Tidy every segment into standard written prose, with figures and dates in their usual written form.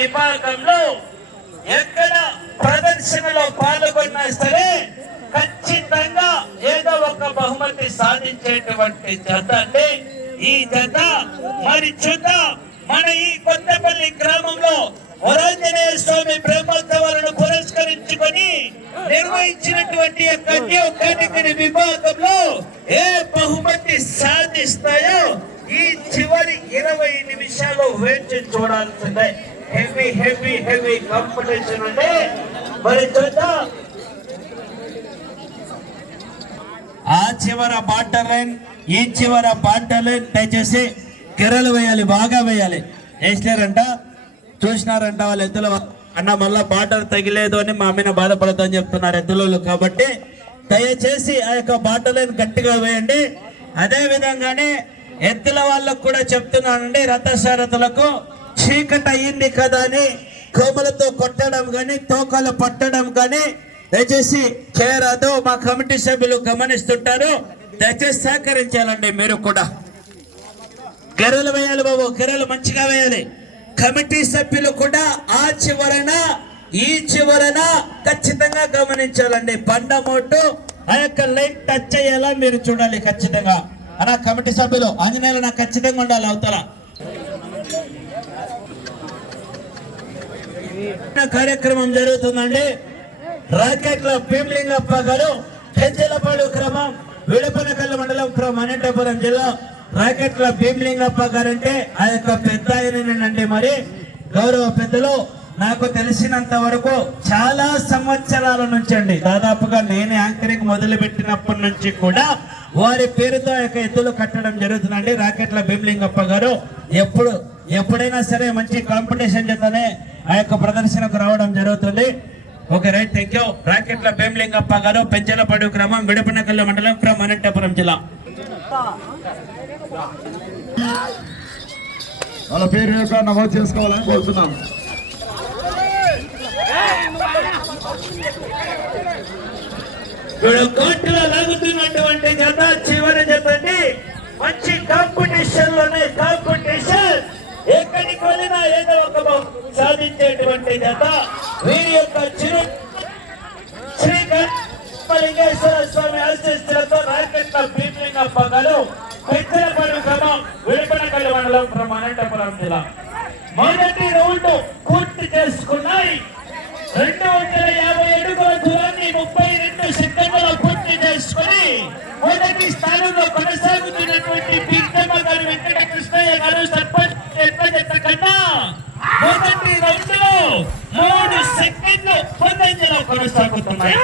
విభాగంలో ఎక్కడ ప్రదర్శనలో పాల్గొన్నా సరే ఖచ్చితంగా ఏదో ఒక బహుమతి సాధించేటువంటి జత అంటే ఈ జత. మరి చూద్దాం మన ఈ కొత్తపల్లి గ్రామంలో వరాంజనేయ స్వామి బ్రహ్మోత్సవాలను పురస్కరించుకొని నిర్వహించినటువంటి కేటగిరీ విభాగంలో ఏ బహుమతి సాధిస్తాయో ఈ చివరి 20 నిమిషాలు వేచి చూడాల్సిందే. హెవీ హెవీ హెవీ కాంపిటీషన్ అంటే మరి చూద్దాం. ఆ చివర బార్డర్ లైన్, ఈ చివర బార్డర్ లైన్ దయచేసి కెరలు వేయాలి, బాగా వేయాలి. వేసినారంట, చూసినారంట వాళ్ళ ఎద్దుల అన్న మళ్ళా బార్డర్ తగిలేదు అని మా మీద బాధపడతా అని చెప్తున్నారు ఎద్దులు. కాబట్టి దయచేసి ఆ యొక్క బార్డర్ లైన్ గట్టిగా వేయండి. అదే విధంగానే ఎద్దుల వాళ్ళకు కూడా చెప్తున్నానండి, రథసారథులకు చీకటి అయ్యింది కదా అని కోమలతో కొట్టడం కానీ తోకలు పట్టడం కానీ దయచేసి చేయరాదు. మా కమిటీ సభ్యులు గమనిస్తుంటారు, దయచేసి సహకరించాలండి. మీరు కూడా కెరలు వేయాలి బాబు, కెరలు మంచిగా వేయాలి. కమిటీ సభ్యులు కూడా ఆ చివరన ఈ చివరన ఖచ్చితంగా గమనించాలండి. బండమోటు ఆ యొక్క లైన్ టచ్ అయ్యేలా మీరు చూడాలి ఖచ్చితంగా. అలా కమిటీ సభ్యులు ఆంజనేయులు నాకు ఖచ్చితంగా ఉండాలి. అవతల కార్యక్రమం జరుగుతుందండి. రాకెట్ల భీమలింగప్ప గారు పెంచలపాడు క్రమం విడపనకల్లు మండలం అనంతపురం జిల్లా రాకెట్ల భీమలింగప్ప గారు అంటే ఆ యొక్క పెద్ద ఆయనండి. మరి గౌరవ పెద్దలు నాకు తెలిసినంత వరకు చాలా సంవత్సరాల నుంచి అండి, దాదాపుగా నేను యాంకరింగ్ మొదలు పెట్టినప్పటి నుంచి కూడా వారి పేరుతో ఆ యొక్క ఎద్దులు కట్టడం జరుగుతుందండి. రాకెట్ల భీమలింగప్ప గారు ఎప్పుడైనా సరే మంచి కాంపిటీషన్ చేతనే ఆ యొక్క ప్రదర్శనకు రావడం జరుగుతుంది. Okay right, thank you. రాకెట్ల భీమలింగప్ప గారు పెంచలపాడు గ్రామం విడపనకల్లు మండలం అనంతపురం జిల్లా. వాళ్ళ పేరు నమోదు చేసుకోవాలని కోరుతున్నాం. ఇప్పుడు కోర్టులో లాగుతున్నటువంటి జత చివరి జతండి. మంచి కాంపిటీషన్ లోనే కాంపిటీషన్, ఎక్కడికి వెళ్ళినా ఏదో ఒక సాధించేటువంటి జత. వీరి యొక్క శ్రీ లింగేశ్వర స్వామి ఆశీస్సులతో రాకెట్ల భీమలింగప్ప గారు పెంచలపాడు క్రమం విడపనకల్లు మండలం అనంతపురం జిల్లా మొదటి రౌండ్ పూర్తి చేసుకున్నాయి. 250 అడుగుల దూరాన్ని 32 సెకండ్లలో పూర్తి చేసుకుని మొదటి స్థానంలో కొనసాగుతున్నటువంటి పీతమ్మ గారు వెంకట కృష్ణయ్య గారు సర్పంచ్ కన్నా మొదటి రౌండ్ లో 3 సెకండ్లు ముందంజలో కొనసాగుతున్నాయి.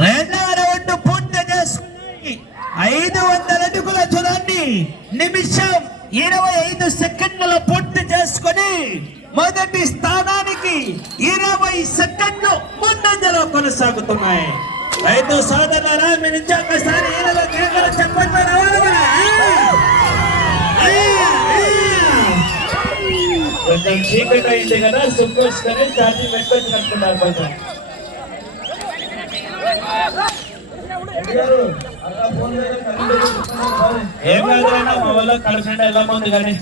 రెండవ రౌండ్ పూర్తి చేసుకుని 500 అడుగుల దూరాన్ని నిమిషం 25 సెకండ్లలో పూర్తి చేసుకుని మొదటి స్థానానికి 20 సెకండ్లు ముందంజలో కొనసాగుతున్నాయి. రైతు సోదరులారా, మీ నుంచి ఒకసారి చెప్పండి. కొంచెం చీకటి అయింది కదా, సుఖోసుకొని ఛార్జింగ్ పెట్టుకొని కనుక్కున్నారు. కొంచెం ఏం కాదురైనా మా వల్ల కలిసి ఎలా ఉంది కానీ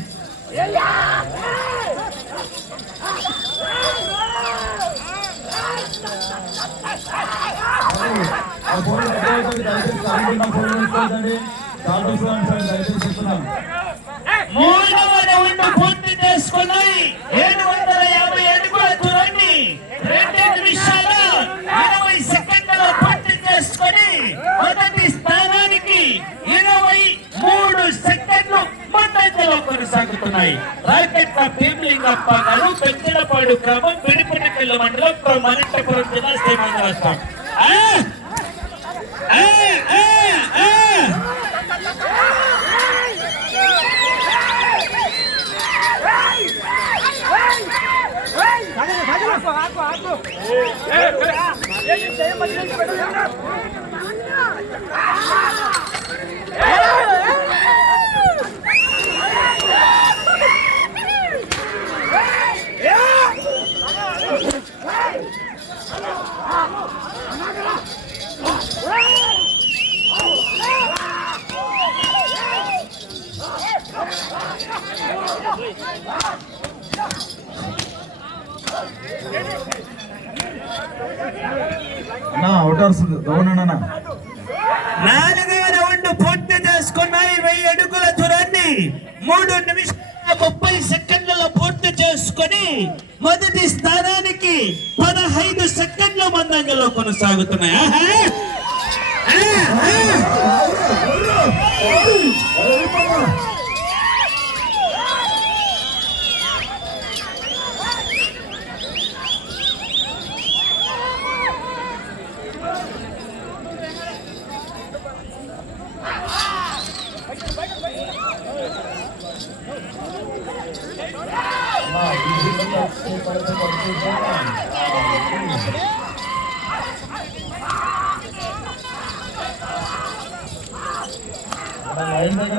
మూడవ రౌండ్ పూర్తి చేసుకున్నాయి. 750 అడుగుల దూరాన్ని 2 నిమిషాల 20 సెకండ్లలో పూర్తి చేసుకొని మొదటి స్థానానికి 23 సెకండ్లు ముందంజలో కొనసాగుతున్నాయి. రాకెట్ల భీమలింగప్ప గారు పెంచలపాడు గ్రామం విడపనకల్లు మండలం అనంతపురం జిల్లా శ్రీమంగళ రాష్ట్రం. అవుటర్స్ గౌనన్న 4వ రౌండ్ పూర్తి చేసుకున్నాయి. 1000 అడుగుల దూరాన్ని 3 నిమిషాల 30 సెకండ్లలో పూర్తి చేసుకొని మొదటి స్థానానికి 15 సెకండ్ల ముందంజలో కొనసాగుతున్నాయి.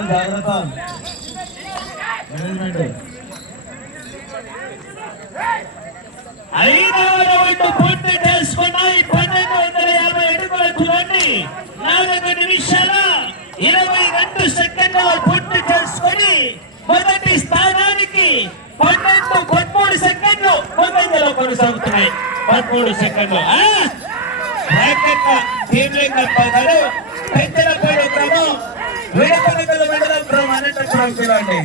జాగ్రత్త మేనేజ్మెంట్ 5వ రౌండ్ పూర్తి చేసుకున్నాయి. 1250 అడుగుల దూరాన్ని 4 నిమిషాల 22 సెకండ్లలో పూర్తి చేసుకొని మొదటి స్థానానికి 13 సెకండ్లు ముందంజలో కొనసాగుతున్నాయి. 13 సెకండ్లు. గారు పెంచలపల్లి గ్రామం వేడపల్లికల మండలం గ్రామం అనంతపురం జిల్లా అండి.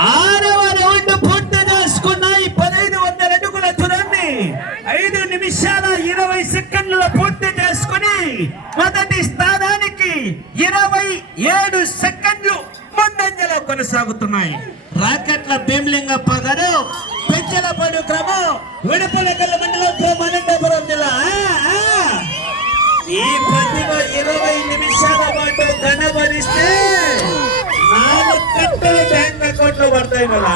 ఆరవ రౌండ్ పూర్తి చేసుకున్నాయి. 1500 అడుగుల దూరాన్ని 5 నిమిషాల 20 సెకండ్లలో పూర్తి చేసుకుని మొదటి స్థానానికి 27 సెకండ్లు ముందంజలో కొనసాగుతున్నాయి. రాకెట్ల భీమలింగప్ప గారు పెంచలపాడు గ్రామం విడపలకల్ల మండలం గ్రామం అనంతపురం జిల్లా. ఈ ప్రతిభ 20 నిమిషాల పాటు కనబరిస్తే 4 కట్టలు బ్యాంక్ అకౌంట్ లో పడతాయి. మళ్ళా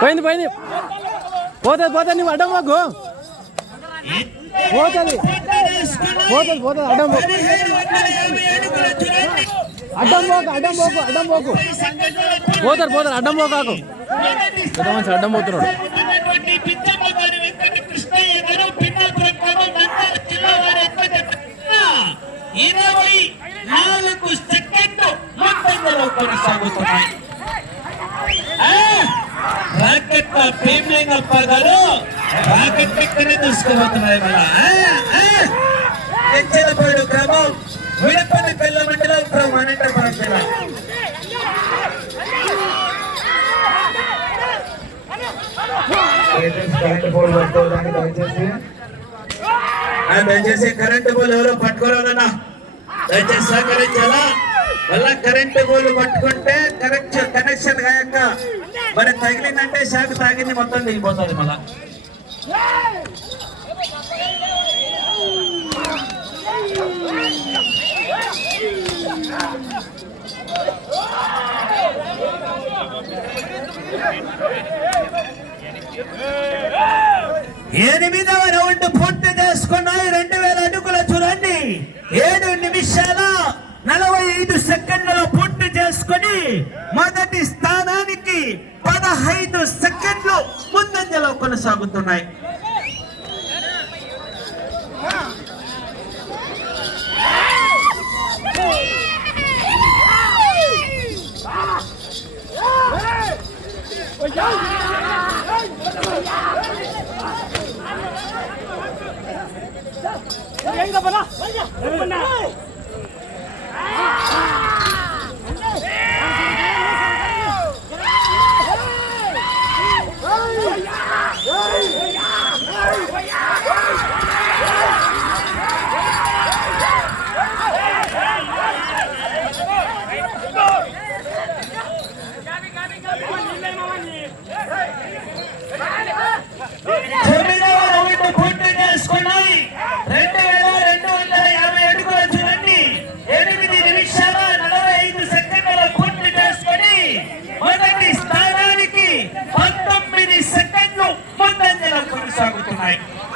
పోయింది పోయింది పోతుంది పోతుంది నువ్వు అడ్డం పోకు పోతుంది పోతుంది పోతుంది అడ్డం పోకు అడ్డం పోకు అడ్డం పోకు అడ్డం పోకు పోతారు పోతారు అడ్డం పోకాకు పెద్ద మనిషి అడ్డం పోతున్నాడు. 24 సెకండ్లు ముందంజలో కొనసాగుతున్నాయి. రాకెట్ భీమలింగప్ప గారు రాకెట్ ఎక్కడే తీసుకుపోతున్నారు. మన పెంచలపాడు గ్రామం విడపల్లికల్ల మండలం గ్రామం అనంతపురం జిల్లా. దయచేసి కరెంటు బోల్ ఎవరో పట్టుకోరాదన్నా, దయచేసి సహకరించాలా. మళ్ళా కరెంటు బోల్ పట్టుకుంటే కనెక్షన్ కాయక మరి తగిలిందంటే షాక్ తాగింది మొత్తం దిగిపోతుంది. మళ్ళా ఎనిమిదవ రౌండ్ పూర్తి చేసుకున్నాయి. 2000 అడుగుల దూరాన్ని 7 నిమిషాల 45 సెకండ్లలో పూర్తి చేసుకుని మొదటి స్థానానికి 15 సెకండ్లు ముందంజలో కొనసాగుతున్నాయి.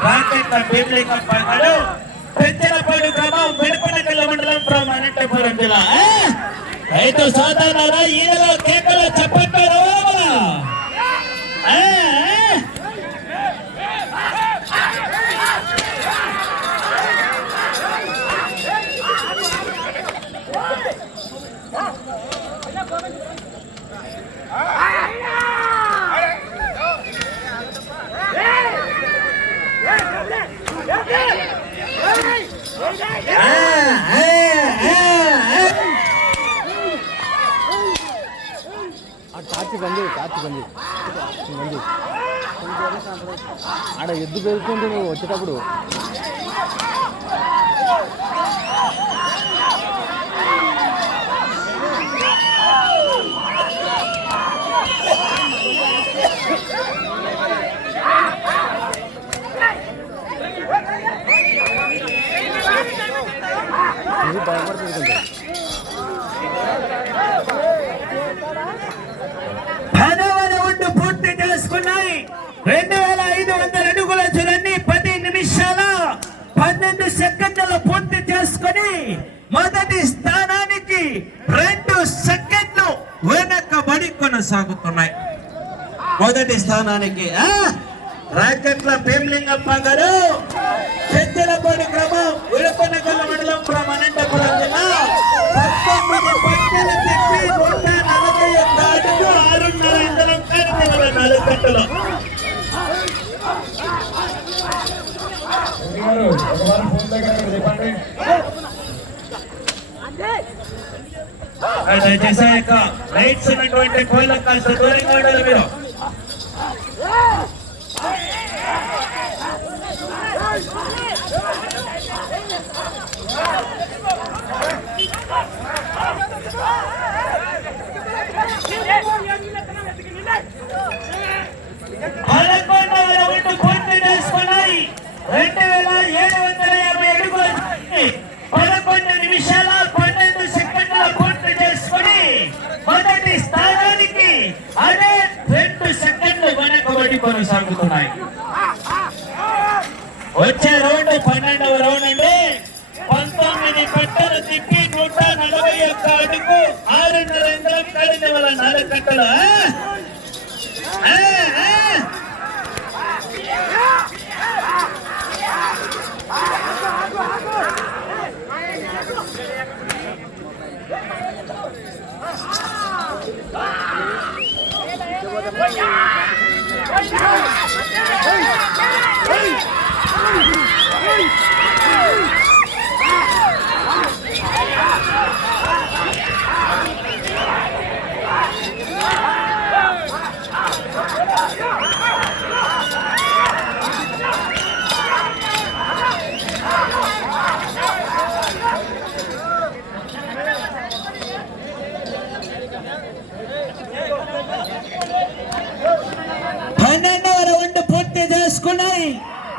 రాకెట్ల భీమలింగప్ప గారు పెంచలపాడు గ్రామం పెడపనకల్ల మండలం ఫ్రమ్ అనంతపురం జిల్లా. రైతు సోదరులారా ఈయనలో కేకలు చప్పట్లు రావాలా? టార్చ్ బంద్ ఆడ ఎద్దు పెరుగుతుంది నువ్వు వచ్చేటప్పుడు. ఇది భయపడుతుంది. 10వ రౌండ్ పూర్తి చేసుకున్నాయి. 2500 అడుగుల దూరాన్ని 10 నిమిషాల 12 సెకండ్లు పూర్తి చేసుకొని మొదటి స్థానానికి 2 సెకండ్లు వెనకబడి కొనసాగుతున్నాయి. మొదటి స్థానానికి రాకెట్ల భీమలింగప్ప గారు పెద్దలపాడు గ్రామం విడపనకల్ల మండలం ఫ్రమ్ అనంతపురం జిల్లా 19 పట్టెలు తిప్పి 141 అడుగు 6.5 అంగుళం కడితేవల 4 కట్టలు. దయచేసి ఆ యొక్క రైట్స్ ఉన్నటువంటి కోయిలకు కాస్త దూరంగా ఉండాలి మీరు. పూర్తి చేసుకున్నాయి. 2750 అడుగులు 11 నిమిషాల 12 సెకండ్ల పూర్తి చేసుకుని మొదటి స్థానానికి అదే 2 సెకండ్లు వెనకబడి కొనసాగుతున్నాయి. వచ్చే రౌండ్ 12వ రౌండ్ అండి. 19 పట్టలు తిప్పి 141 అడుగు 6.5 అంగుళం కడితేవల 4 కట్టలు. రౌండ్ పూర్తి చేసుకున్నాయి.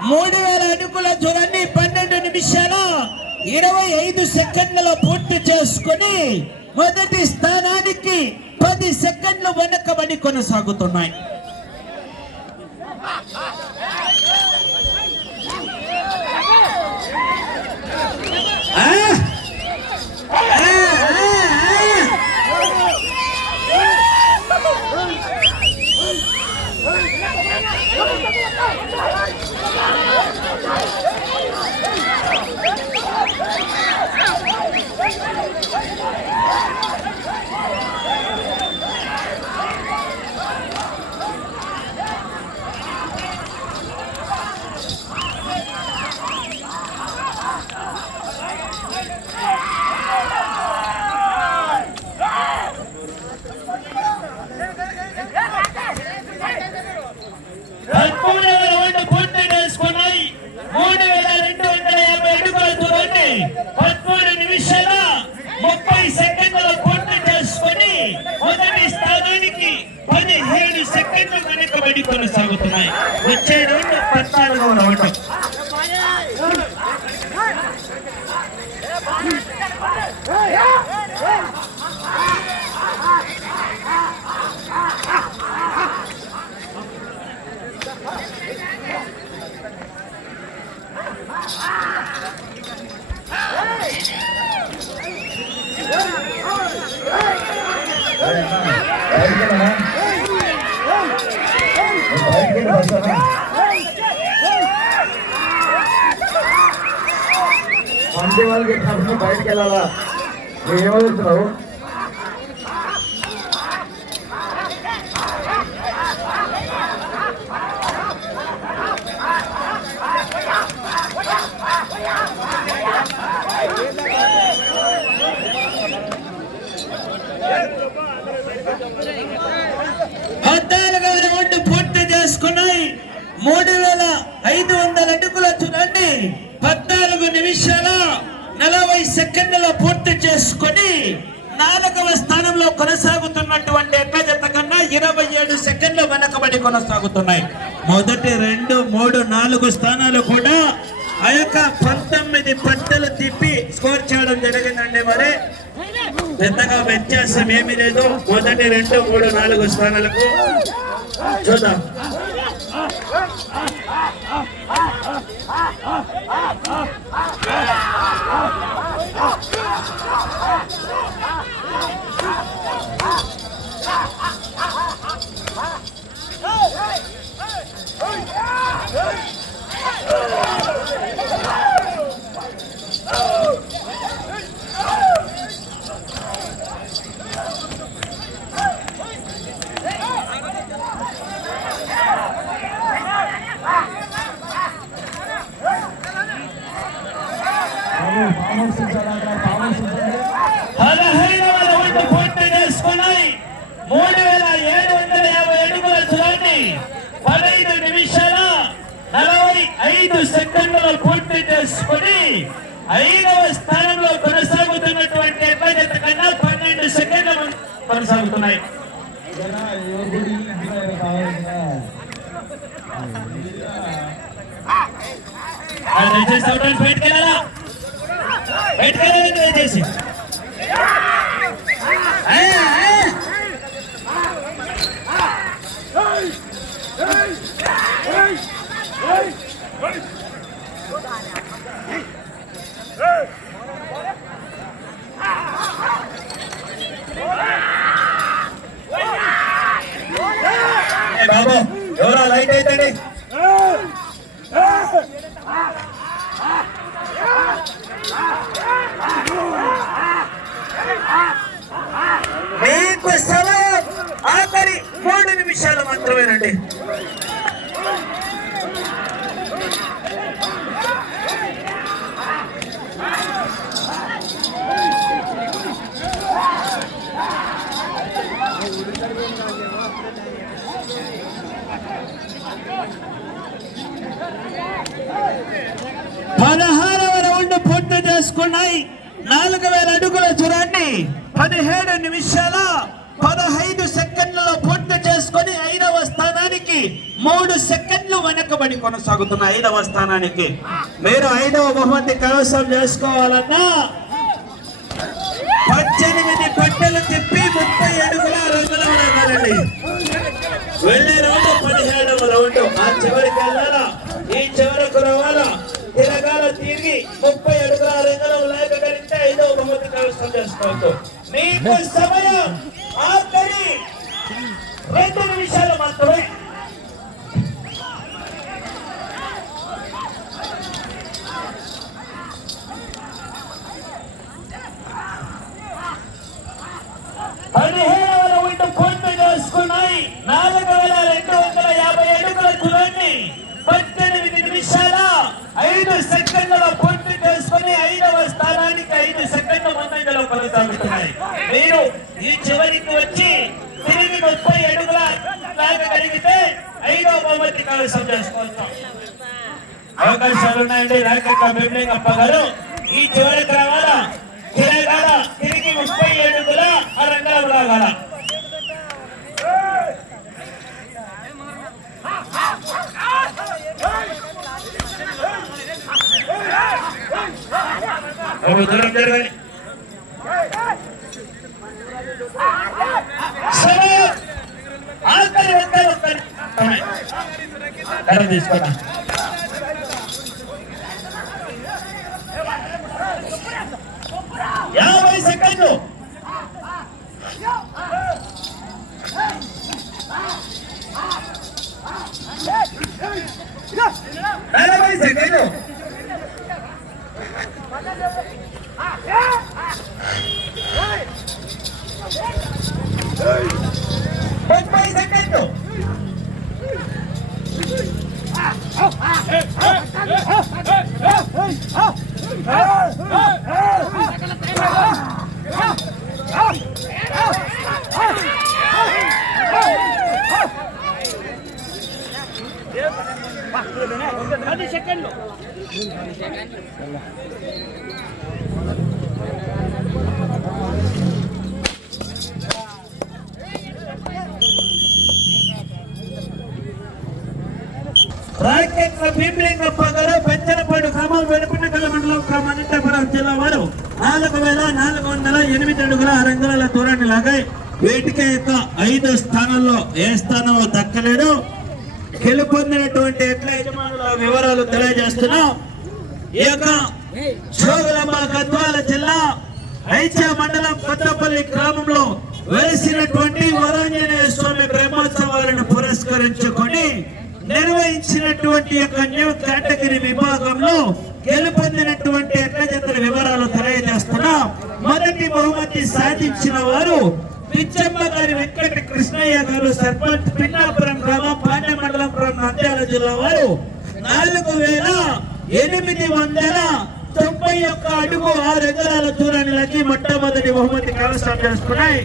3000 అడుగుల దూరాన్ని 12 నిమిషాల 25 సెకండ్లలో పూర్తి చేసుకుని మొదటి స్థానానికి 10 సెకండ్లు వెనకబడి కొనసాగుతున్నాయి. పూర్తి చేసుకున్నాయి. 3250 అడుగుల దూరాన్ని 13 నిమిషాల 30 సెకండ్లు పూర్తి చేసుకుని మొదటి స్థానానికి 17 సెకండ్లు వెనకబడి కొనసాగుతున్నాయి. వచ్చే రౌండ్ 14వ రౌండ్. మంచి వాళ్ళకి ఎట్లా బయటకు వెళ్ళాలా ఏమవుతున్నావు పూర్తి చేసుకున్నాయి 3500 అడుగుల చూడండి 14 నిమిషాల 40 సెకండ్ల పూర్తి చేసుకొని 4వ స్థానంలో కొనసాగుతున్నటువంటి ఎడ్ల జత కన్నా 27 సెకండ్లు వెనకబడి కొనసాగుతున్నాయి. మొదటి 2, 3, 4 స్థానాలు కూడా ఆ యొక్క 19 పట్టలు తిప్పి స్కోర్ చేయడం జరిగిందండి. మరి పెద్దగా వ్యత్యాసం ఏమీ లేదు. మొదటి 2, 3, 4 స్థానాలకు చూద్దాం. పూర్తి చేసుకున్నాయి 3750 అడుగుల చూడండి 15 నిమిషాల 45 సెకండ్ల పూర్తి చేసుకుని 5వ స్థానంలో కొనసాగుతున్నటువంటి ఎడ్ల జత కన్నా 12 సెకండ్లు కొనసాగుతున్నాయి. దయచేసి అవడానికి బయటకు వెళ్ళాలా, బయటకు వెళ్ళాలి దయచేసి. బాబు ఎవరా లైట్ అయితే మీకు సమయం ఆఖరి 3 నిమిషాలు మాత్రమేనండి. పూర్తి చేసుకున్నాయి 4000 అడుగుల చూడండి 17 నిమిషాల 15 సెకండ్లలో పూర్తి చేసుకొని 5వ స్థానానికి 3 సెకండ్లు వెనకబడి కొనసాగుతున్న 5వ స్థానానికి. మీరు 5వ బహుమతి కైవసం చేసుకోవాలన్నా 18 పట్టెలు తిప్పి 30 అడుగుల రంగులు వెళ్ళాలండి. వెళ్ళే రౌండ్ 17వ రౌండ్. ఆ చివరికి వెళ్ళాలా, ఈ చివరకు రావాలా, తిరగాల తిరిగి 30 అడుగుల రంగులు లేకగలిగితే 5వ బహుమతి కైవసం చేసుకోవచ్చు. మీకు సమయం ఆఖరి 2 నిమిషాలు మాత్రమే. పూర్తి చేసుకున్నాయి 4250 అడుగుల చూడండి 18 నిమిషాల 5 సెకండ్ల పూర్తి చేసుకుని 5వ స్థానానికి 5 సెకండ్ల ముందంజలో కొనసాగుతున్నాయి. మీరు ఈ చివరికి వచ్చి తిరిగి 30 అడుగుల లాగగలిగితే 5వ బహుమతి కైవసం చేసుకోవచ్చు. అవకాశాలు ఉన్నాయండి. రాకెట్ల బిల్డింగ్ అప్పగారు ఈ చివరికి రావాలా, తిరగాల, తిరిగి 30 అడుగుల ఆ రంగాలు లాగాల. దూరం జరగాలి. తీసుకోండి 40 సెకండ్లు 30 సెకండ్లు రాకెట్ భీమలింగ పగలు పెంచలపాడు గ్రామం వెలుపునకల మండలం అనంతపురం జిల్లా వారు 4408 అడుగుల 6 అంగుళాల దూరాన్ని లాగాయి. వీటికి యొక్క 5 స్థానాల్లో ఏ స్థానంలో దక్కలేదు. గెలుపొందినటువంటి ఎట్ల యజమానుల వివరాలు తెలియజేస్తున్నాం. ఈ యొక్క జోగులాంబ గద్వాల జిల్లా ఐచా మండలం కొత్తపల్లి గ్రామంలో వెలిసినటువంటి వరాంజనేయ స్వామి బ్రహ్మోత్సవాలను పురస్కరించుకొని నిర్వహించినటువంటి యొక్క న్యూ కేటగిరీ విభాగంలో గెలుపొందినటువంటి ఎట్ల జతల వివరాలు తెలియజేస్తున్నాం. మొదటి బహుమతి సాధించిన వారు పిచ్చమ్మ గారి వెంకట కృష్ణయ్య గారు, సర్పంచ్ పిన్నాపురం గ్రామం, పాండ్య మండలం, నంద్యాల జిల్లా వారు 4891 అడుగు 6 అంగుళాల దూరాన్ని లాగి మొట్టమొదటి బహుమతి కైవసం చేసుకున్నాయి.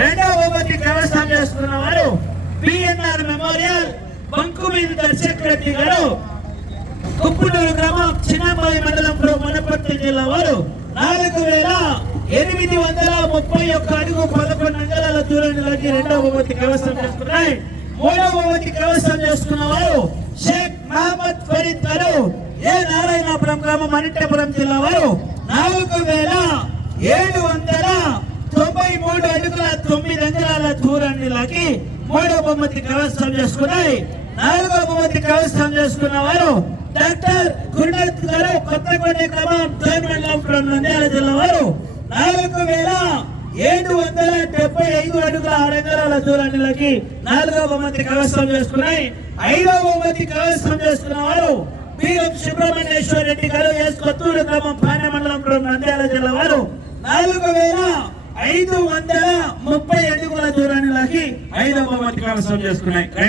రెండవ బహుమతి కైవసం చేసుకున్న వారు బిఎన్ఆర్ మెమోరియల్ బంకుమీది దర్శక్ రెడ్డి గారు, కుప్పునూరు గ్రామం, చిన్నబాయి మండలం, వనపర్తి జిల్లా వారు 4831 అడుగు 11 అంగుళాల దూరాన్ని లాగి రెండవ బహుమతి కైవసం చేసుకున్నాయి. మూడవ బహుమతి కైవసం చేసుకున్న వారు షేక్ మహమ్మద్ ఫరీద్ గారు, ఏ నారాయణపురం గ్రామం, అనంతపురం జిల్లా వారు 4793 అడుగుల 9 అంగుళాల దూరాన్ని లాగి మూడవ బహుమతి కైవసం చేసుకున్నాయి. నాలుగవ బహుమతి కైవసం చేసుకున్న వారు డాక్టర్ గురునాథ్ గారు, కొత్తకోట గ్రామం, మండలం, నంద్యాల జిల్లా వారు 4775 అడుగుల 6 అంగుళాల దూరాన్ని లాగి నాలుగవ బహుమతి కైవసం చేసుకున్నాయి. ఐదవ బహుమతి కైవసం చేసుకున్న వారు బీరం సుబ్రహ్మణ్యేశ్వర రెడ్డి గారు, ఎస్ కొత్తూరు గ్రామం, పాండ్య మండలం, నంద్యాల జిల్లా వారు 4530 అడుగుల దూరాన్ని లాగి ఐదవ బహుమతి కైవసం చేసుకున్నాయి.